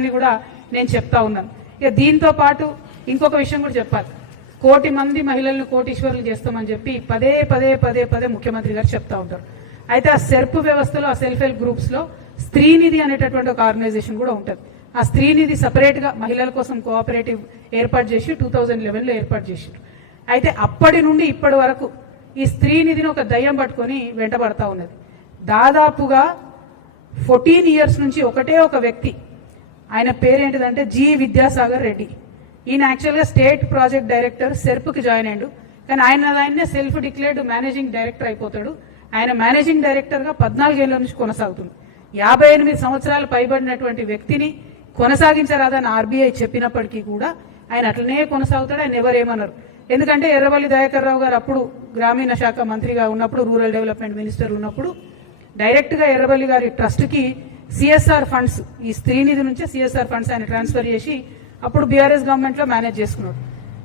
విషయాన్ని కూడా నేను చెప్తా ఉన్నాను. ఇక దీంతో పాటు ఇంకొక విషయం కూడా చెప్పాలి. 1 కోటి మంది మహిళలను కోటీశ్వరులు చేస్తామని చెప్పి పదే పదే పదే పదే ముఖ్యమంత్రి గారు చెప్తా ఉంటారు. అయితే ఆ సెర్ప్ వ్యవస్థలో, ఆ సెల్ఫ్ హెల్ప్ గ్రూప్స్ లో స్త్రీనిధి అనేటటువంటి ఒక ఆర్గనైజేషన్ కూడా ఉంటుంది. ఆ స్త్రీనిధి సపరేట్ గా మహిళల కోసం కోఆపరేటివ్ ఏర్పాటు చేసి 2011లో ఏర్పాటు చేశారు. అయితే అప్పటి నుండి ఇప్పటి వరకు ఈ స్త్రీనిధిని ఒక దయ్యం పట్టుకొని వెంటబడతా ఉన్నది. దాదాపుగా 14 years నుంచి ఒకటే ఒక వ్యక్తి, ఆయన పేరేంటిదంటే జి విద్యాసాగర్ రెడ్డి. ఈయన యాక్చువల్గా స్టేట్ ప్రాజెక్ట్ డైరెక్టర్ సెర్ప్కి జాయిన్ అయ్యాడు. కానీ ఆయనే సెల్ఫ్ డిక్లేర్డ్ మేనేజింగ్ డైరెక్టర్ అయిపోతాడు. ఆయన మేనేజింగ్ డైరెక్టర్గా 14 ఏళ్ల నుంచి కొనసాగుతుంది. 58 సంవత్సరాలు పైబడినటువంటి వ్యక్తిని కొనసాగించరాదని ఆర్బీఐ చెప్పినప్పటికీ కూడా ఆయన అట్లనే కొనసాగుతాడు. ఆయన ఎవరేమన్నారు. ఎందుకంటే ఎర్రవల్లి దయాకర్ రావు గారు అప్పుడు గ్రామీణ శాఖ మంత్రిగా ఉన్నప్పుడు, రూరల్ డెవలప్మెంట్ మినిస్టర్ ఉన్నప్పుడు డైరెక్ట్గా ఎర్రవల్లి గారి ట్రస్ట్కి సిఎస్ఆర్ ఫండ్స్, ఈ స్త్రీనిధి నుంచే సిఎస్ఆర్ ఫండ్స్ ఆయన ట్రాన్స్ఫర్ చేసి అప్పుడు బీఆర్ఎస్ గవర్నమెంట్ లో మేనేజ్ చేసుకున్నాడు.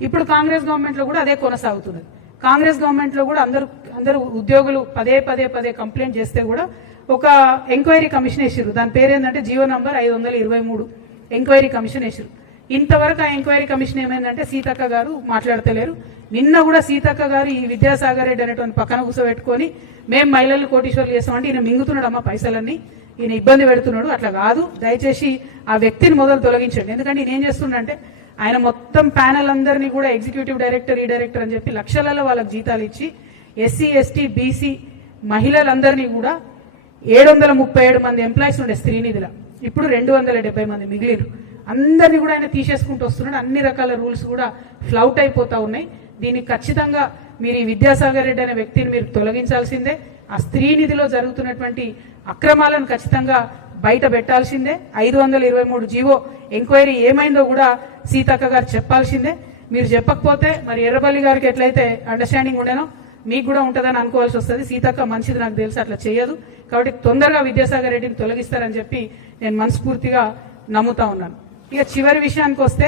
ఇప్పుడు కాంగ్రెస్ గవర్నమెంట్ లో కూడా అదే కొనసాగుతున్నది. కాంగ్రెస్ గవర్నమెంట్ లో కూడా అందరూ ఉద్యోగులు పదే పదే పదే కంప్లైంట్ చేస్తే కూడా ఒక ఎంక్వైరీ కమిషన్ వేసారు. దాని పేరు ఏంటంటే జీవో నంబర్ 523 ఎంక్వైరీ కమిషన్ వేసారు. ఇంతవరకు ఆ ఎంక్వైరీ కమిషన్ ఏమైందంటే సీతక్క గారు మాట్లాడతలేరు. నిన్న కూడా సీతక్క గారు ఈ విద్యాసాగర్ రెడ్డి అనేటువంటి పక్కన కూర్చోబెట్టుకొని మేము మహిళలను కోటీశ్వర్లు చేస్తామంటే ఈయన మింగుతున్నాడు అమ్మ పైసలన్నీ, ఈయన ఇబ్బంది పెడుతున్నాడు. అట్లా కాదు, దయచేసి ఆ వ్యక్తిని మొదలు తొలగించండి. ఎందుకంటే ఈయన ఏం చేస్తుండంటే ఆయన మొత్తం ప్యానల్ అందరినీ కూడా ఎగ్జిక్యూటివ్ డైరెక్టర్, ఈ డైరెక్టర్ అని చెప్పి లక్షలలో వాళ్ళకి జీతాలు ఇచ్చి ఎస్సీ ఎస్టీ బీసీ మహిళలందరినీ కూడా 737 మంది ఎంప్లాయీస్ ఉండే స్త్రీనిధిలో ఇప్పుడు 270 మంది మిగిలిరు. అందరినీ కూడా ఆయన తీసేసుకుంటూ వస్తున్నాడు. అన్ని రకాల రూల్స్ కూడా ఫ్లౌట్ అయిపోతా ఉన్నాయి. దీనికి ఖచ్చితంగా మీరు ఈ విద్యాసాగర్ రెడ్డి అనే వ్యక్తిని మీరు తొలగించాల్సిందే. ఆ స్త్రీనిధిలో జరుగుతున్నటువంటి అక్రమాలను ఖచ్చితంగా బయట పెట్టాల్సిందే. 523 జీవో ఎంక్వైరీ ఏమైందో కూడా సీతక్క గారు చెప్పాల్సిందే. మీరు చెప్పకపోతే మరి ఎర్రబల్లి గారికి ఎట్లయితే అండర్స్టాండింగ్ ఉండేనో మీకు కూడా ఉంటుందని అనుకోవాల్సి వస్తుంది. సీతక్క మంచిది నాకు తెలుసు, అట్లా చేయదు. కాబట్టి తొందరగా విద్యాసాగర్ రెడ్డిని తొలగిస్తారని చెప్పి నేను మనస్ఫూర్తిగా నమ్ముతా ఉన్నాను. ఇక చివరి విషయానికి వస్తే